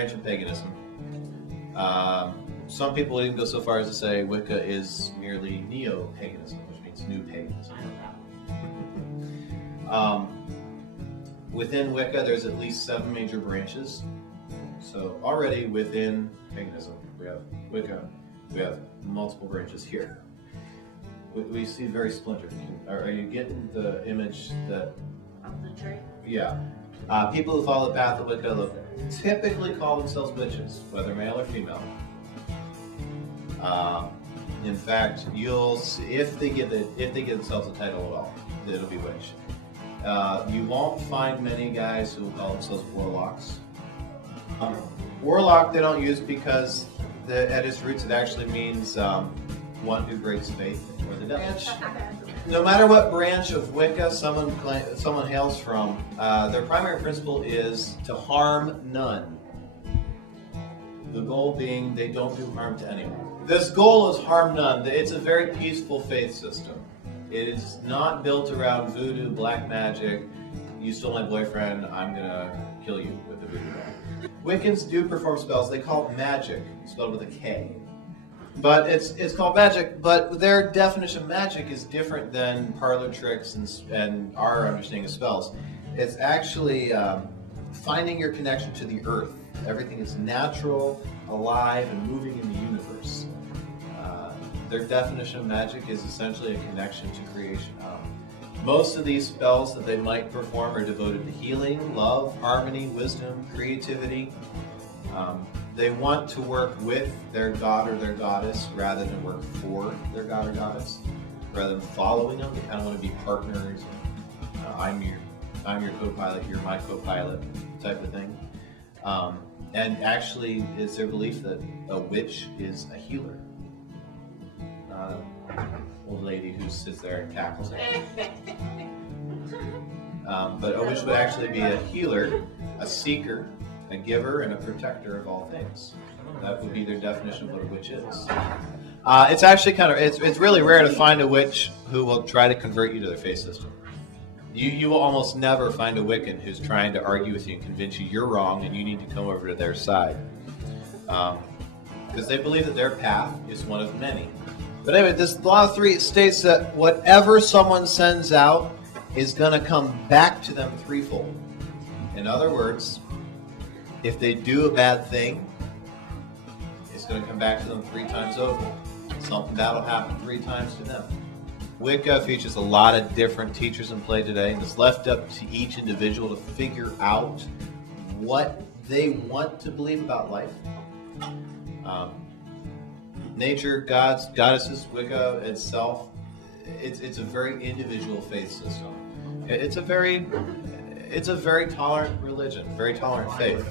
branch of paganism. Some people would even go so far as to say Wicca is merely neo-paganism, which means new paganism. Within Wicca, there's at least 7 major branches. So already within paganism, we have Wicca, we have multiple branches here. We see very splintered. Are you getting the image that... Of the tree? Yeah. People who follow the path of Wicca typically call themselves witches, whether male or female. In fact, you'll see, if they give themselves a title at all, it'll be witch. You won't find many guys who will call themselves warlocks. Warlock they don't use because at its roots it actually means one who breaks faith or the devil. No matter what branch of Wicca someone hails from, their primary principle is to harm none. The goal being they don't do harm to anyone. This goal is harm none. It's a very peaceful faith system. It is not built around voodoo, black magic. You stole my boyfriend, I'm gonna kill you with the voodoo bag. Wiccans do perform spells. They call it magic, spelled with a K. But it's called magic, but their definition of magic is different than parlor tricks and our understanding of spells. It's actually finding your connection to the earth. Everything is natural, alive, and moving in the universe. Their definition of magic is essentially a connection to creation. Most of these spells that they might perform are devoted to healing, love, harmony, wisdom, creativity. They want to work with their god or their goddess rather than work for their god or goddess. Rather than following them, they kind of want to be partners. I'm your co-pilot, you're my co-pilot type of thing. And actually, it's their belief that a witch is a healer. Not an old lady who sits there and cackles. But a witch would actually be a healer, a seeker, a giver, and a protector of all things. That would be their definition of what a witch is. It's actually it's really rare to find a witch who will try to convert you to their faith system. You will almost never find a Wiccan who's trying to argue with you and convince you you're wrong and you need to come over to their side. Because they believe that their path is one of many. But anyway, this Law 3 states that whatever someone sends out is going to come back to them threefold. In other words, if they do a bad thing, it's going to come back to them 3 times over. Something bad will happen 3 times to them. Wicca features a lot of different teachers in play today, and it's left up to each individual to figure out what they want to believe about life. Nature, gods, goddesses, Wicca itself, it's a very individual faith system. It's a very tolerant religion, very tolerant faith.